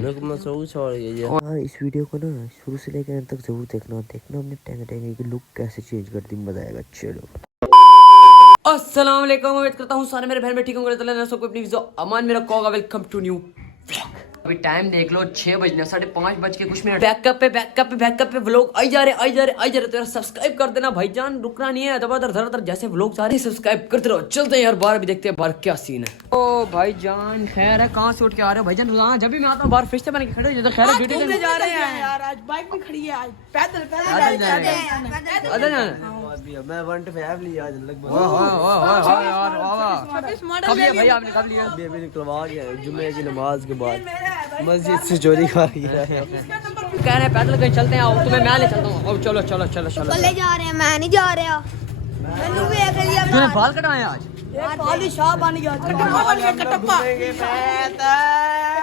हाँ, इस वीडियो को ना शुरू से लेकर अंत तक जरूर देखना हमने टेंगे की लुक कैसे चेंज कर दी, मजा आएगा। चलो अस्सलाम वालेकुम, उम्मीद करता हूँ सारे मेरे बहन में ठीक होंगे। सबको अपनी अमान मेरा कहोगा वेलकम टू न्यू व्लॉग। अभी टाइम देख लो 6 बजने 5:30 बज के कुछ मिनट। बैकअप पे व्लॉग आई जा रहे तो यार सब्सक्राइब कर देना भाईजान, रुकना नहीं है। धर जैसे व्लॉग जा रहे सब्सक्राइब करते रहो। चलते हैं यार बाहर, भी देखते हैं बाहर क्या सीन है। ओ भाईजान खैर है, कहाँ से उठ के आ रहे हो भाईजान? रोजाना जब भी मैं आता हूँ बाहर फिर से बन के खड़े हो, खैर ड्यूटी करने जा रहे हैं यार। आज बाइक भी खड़ी है, आज पैदल मैं 125 लिया आज लगभग। कब लिया भाई आपने, कब लिया? अभी निकलवा गया जुम्मे की नमाज के बाद मस्जिद से चोरी कर गया। कह रहे पैदल कहीं चलते हैं, आओ तुम्हें मैं ले चलता हूँ। चलो ले जा रहे हैं, मैं नहीं जा रहा। तूने बाल कटाए आज? शाह बन गया,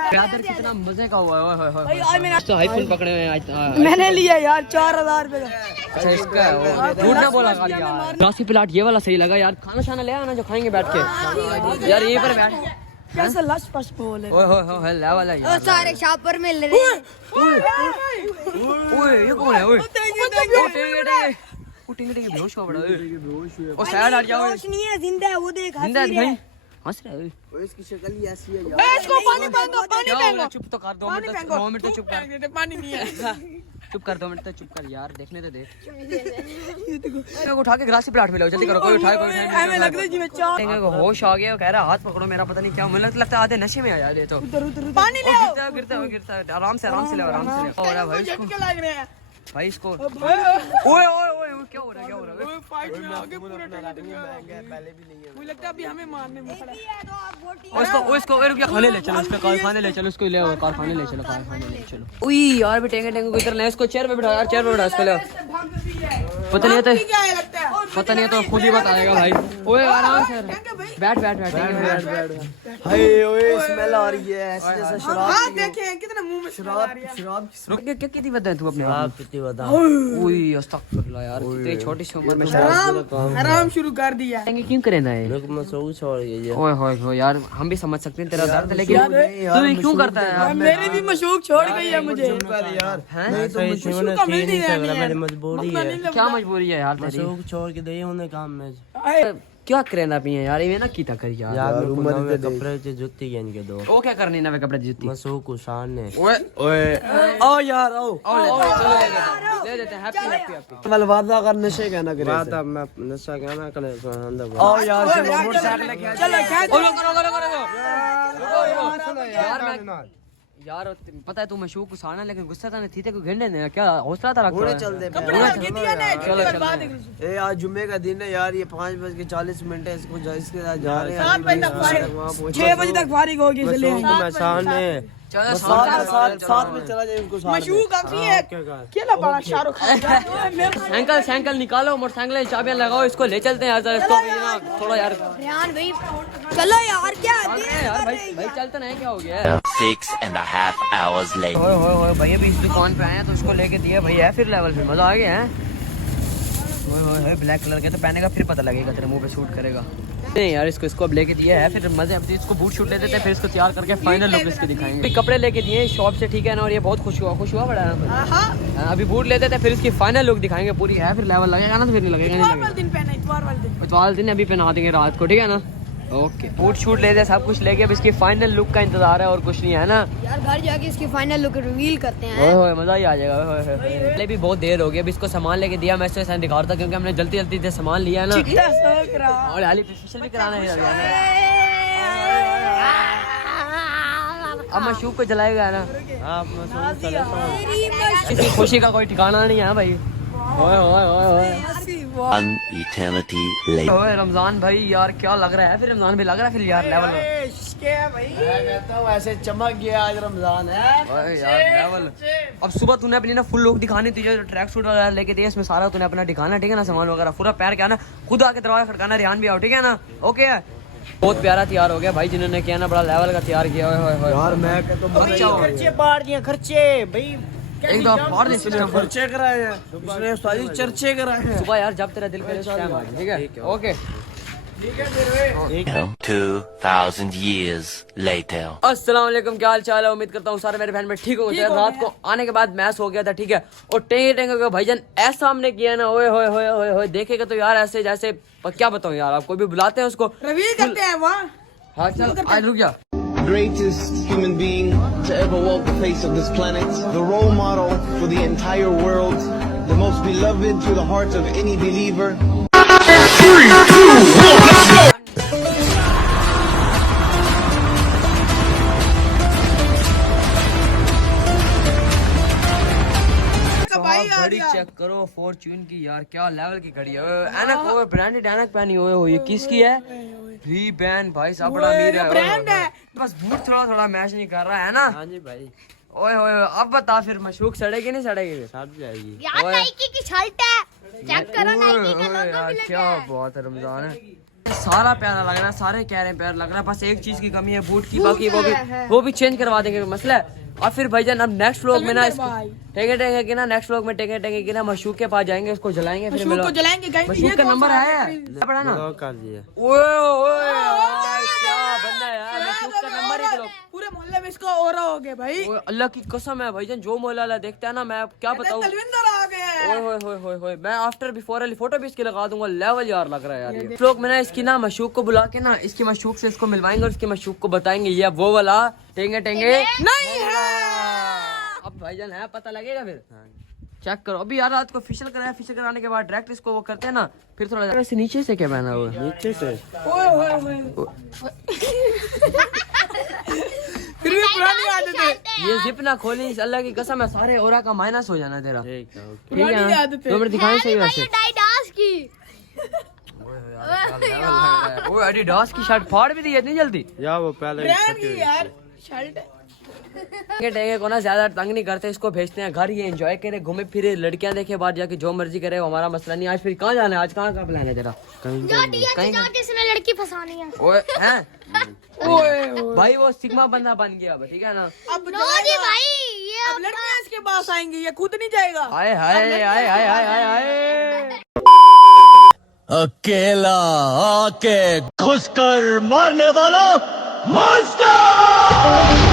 ब्रदर कितना मजे का हुआ है। तो आईफोन पकड़े हुए हैं मैंने लिया यार 4000 रुपए का। अच्छा इसका झूठ ना बोला खाली यार। राशि प्लाट ये वाला सही लगा यार। खाना शाना ले आना जो खाएंगे बैठ के यार, यहीं पर बैठ। कैसे लश पश बोले, ओए होए ले वाला यार। सारे शापर मिल रहे हैं। ओए ये कौन है? ओए टिंग बेहोश हो बड़ा। ओ साइड हट जाओ। होश नहीं है, जिंदा है वो, देख जिंदा है भाई, हंस रहा है। ओए इसकी शक्ल ही ऐसी है यार। इसको पानी फेंक दो, पानी फेंक दो। चुप तो कर, 2 मिनट तो चुप कर। पानी नहीं है। चुप कर, 2 मिनट तो चुप कर यार, देखने तो दे। मेरे को उठा के ग्रासी प्लाट में लो, जल्दी करो। कोई उठाए कोई हमें लग रहा है जी में चार टिंग को होश आ गया, कह रहा हाथ पकड़ो मेरा, पता नहीं क्या मुझे लगता है आधे नशे में आया ये तो। पानी ले आओ। गिरता आराम से ले हो रहा है भाई इसको। झटके लग रहे हैं भाई इसको ओए क्या हो रहा है? फाइट में आगे पूरा पहले भी नहीं है। मुझे लगता है अभी हमें मारने में खड़ा है। उसको रुक खाने ले चलो, उसको कारखाने ले चलो, उसको ले आओ कारखाने ले चलो। उई यार भी टेंगे को इधर ले, इसको चेयर पे बिठा यार, चेयर पे बिठा इसको ले। पता नहीं है तो खुद ही बताएगा भाई। ओए आराम से बैठ। हाय ओए स्मेल आ रही है ऐसे जैसे शराब। हां देखें कितना मुंह में शराब। रुक क्या कितनी बता तू अपने आप कितनी बता। उई अस्तगफुरुल्लाह यार, इतनी छोटी सी उम्र में हराम शुरू कर दिया। टेंगे क्यों करे ना ये? रुक मैं सोच छोड़ गई। ओए होए यार, हम भी समझ सकते हैं तेरा दर्द, लेकिन तू ये क्यों करता है यार? मेरी भी मशूक छोड़ गई है मुझे यार। हैं तो मशूक का मिल नहीं रहा, मेरी मजबूरी है। क्या मजबूरी है यार तेरी? मशूक छोड़ के दे होने काम में क्या करेना पिए यार, ये ना कीता कर यार। यार उम्र के कपड़े से जुत्ती गन के दो। ओ क्या करनी ना वे कपड़े जूती? मशूक को शान ने। ओए आओ यार आओ ले देते हैं। हैप्पी वाला वादा कर, नशे कहना करे। वादा मैं नशा कहना करे अंदर। आओ यार चलो मोटरसाइकिल लेके चलो करो यार। पता है तू मशूक उसाना, लेकिन गुस्सा था थी को घेरने ने क्या हौसला था रखा। ए आज जुम्मे का दिन है यार, ये 5:40 है। इसके साथ जा रहे हैं 6 बजे तक फारिग होगी। मैं सामने चलो साथ में चला जाए उनको साथ मशूक काफी है। केला बड़ा शाहरुख खान। साइकिल निकालो, मोटरसाइकिल चाबियां लगाओ, इसको ले चलते हैं यार। इसको थोड़ा यार रेहान भाई चलो यार, क्या यार भाई चलते ना, क्या हो गया? 6.5 hours later. ओए भाई अभी इस दुकान पे आए हैं तो उसको लेके दिया भाई है, फिर लेवल फिर मजा आ गया है। ओए ब्लैक कलर के तो पहनेगा फिर पता लगेगा, तेरे मुंह पे शूट करेगा। नहीं यार इसको अब लेके दिया है, फिर मजे अब इसको बूट शूट ले देते हैं, फिर इसको तैयार करके फाइनल लुक इसके दिखाएंगे। कपड़े लेके दिए शॉप से, ठीक है ना, और ये बहुत खुश हुआ बड़ा। अभी बूट ले देते हैं, फिर इसकी फाइनल लुक दिखाएंगे पूरी है, फिर लेवल लगेगा ना तो फिर नहीं लगेगा। इतवार दिन अभी पहना देंगे रात को, ठीक है ना। ओके बूट शूट ले दे, सब कुछ लेके अब इसकी फाइनल लुक का इंतजार है और कुछ नहीं है ना यार। घर जाके इसकी फाइनल लुक रिवील करते हैं। ओए मजा ही आ जाएगा। पहले भी बहुत देर हो गई, अभी इसको सामान लेके दिया। मैं इसको ऐसा दिखा रहा था क्योंकि हमने जल्दी से सामान लिया है ना, और हाली फेशियल भी कराना है। अब मशूक को जलाएगा ना, किसी खुशी का कोई ठिकाना नहीं है भाई। An eternity later. ओए रमजान भाई यार क्या लग रहा है? फिर रमजान भी लग रहा है फिर यार लेवल कहता हूँ ऐसे चमक गया आज रमजान है। ओए यार लेवल। अब सुबह तूने अपनी ना फुल लुक दिखानी थी, जो ट्रैक सूट वगैरह लेके दिए, इसमें सारा तूने अपना दिखाना, ठीक है ना, सामान वगैरह पूरा पैर क्या ना, खुद आके दरवाजा खड़काना, रिहान भी आओ, ठीक है ना। ओके बहुत प्यारा तैयार हो गया भाई, जिन्होंने किया ना बड़ा लेवल का तैयार किया। यार मैं खर्चे पार दिए, खर्चे भाई एक दो फाड़ दे सिस्टम, खर्चे कराए हैं उसने, सारी चर्चे कराए हैं सुबह यार जब तेरा दिल करे टाइम आ, ठीक है। Okay 2,000 years later. अस्सलाम वालेकुम, क्या हाल चाल है। उम्मीद करता हूँ सारे मेरे बहन में ठीक होंगे। रात को आने के बाद मैच हो गया था, ठीक है। और टेंगे टेंगे का भाईजान ऐसा हमने किया ना, ओए होए होए होए होए, देखेगा तो यार ऐसे जैसे क्या बताऊँ यार, आप कोई भी बुलाते हैं उसको रिवील करते हैं वहाँ। हाँ चल आज रुक जा। Greatest human being to ever walk the face of this planet, the role model for the entire world, the most beloved to the heart of any believer. 3, 2, 1, let's go! घड़ी चेक करो फॉर्च्यून की यार, क्या level की घड़ी है। एनक ओए branded एनक पहनी हुई हो, ये किसकी है? रीबैन भाई साहब बड़ा अमीर है। ब्रांड है। बस बूट थोड़ा थोड़ा मैच नहीं कर रहा है ना। हाँ जी भाई। ओए ओए अब बता फिर मशूक सड़ेगी नहीं सड़ेगी? सड़ जाएगी यार। नाइकी की शर्ट है, चेक करो नाइकी का लोगो भी लगा क्या है। बात है, रमजान है। सारा प्यारा लग रहा है, सारे कह रहे हैं प्यारा लग रहा है, बस एक चीज की कमी है बूट की, बाकी वो भी चेंज करवा देंगे, मसला है। और फिर भाईजान अब नेक्स्ट व्लॉग में ना टेंगे टेंगे की ना नेक्स्ट व्लॉग में टेंगे टेंगे की ना मशूक के पास जाएंगे, उसको जलाएंगे। फिर मशूक को जलाएंगे गाइस। मशूक का नंबर आया है पड़ा ना, ओए ओए यार क्या बंदा है यार, मशूक का नंबर ही लो। पूरे मोहल्ले में इसका ओरा हो गया भाई। ओए अल्लाह की कसम है भाईजान, जो मोहल्ला देखता है ना, मैं क्या बताऊं। तलविंदर आ गया। ओए होए होए होए होए, मैं आफ्टर बिफोर वाली फोटो भी इसकी लगा दूंगा। लेवल यार लग रहा है यार ये लोग। मैंने इसकी ना मशूक को बुला के ना, इसकी मशूक से इसको मिलवाएंगे और इसके मशूक को बताएंगे ये वो वाला टेंगे टेंगे नहीं है। अब भाईजान है, पता लगेगा फिर। चेक करो अभी यार, रात को फिशल कराया, फिशल कराने के बाद डायरेक्ट इसको वो करते हैं ना, फिर थोड़ा ऐसे नीचे से क्या पहना हुआ है? नीचे से ओए ओए ओए। फिर भी पुरानी आदत है। ये जिप ना खोली, अल्लाह की कसम है सारे ओरा का माइनस हो जाना तेरा। ठीक है पुरानी आदत है। तो मेरे दिखाने सही वैसे। एडिडास की वो एडिडास की शर्ट फाड़ भी दी है इतनी जल्दी या वो पहले ब्रांड की यार शर्ट है। टेंगे को ना ज्यादा तंग नहीं करते, इसको भेजते हैं घर, ये एंजॉय करे, घूमे फिरे, लड़कियां देखे, बाहर जाके जो मर्जी करे, वो हमारा मसला नहीं। आज फिर कहाँ जाना है? आज कहाँ का प्लान है तेरा? जाके इसने लड़की फंसानी है। ओए हैं ओए भाई वो सिग्मा बंदा बन गया अब, ठीक है ना। अब नो जी भाई, ये अब लड़कियां इसके पास आएंगी, ये खुद नहीं जाएगा। हाय हाय हाय हाय हाय हाय हाय। अकेला आके घुसकर मारने वाला मॉन्स्टर।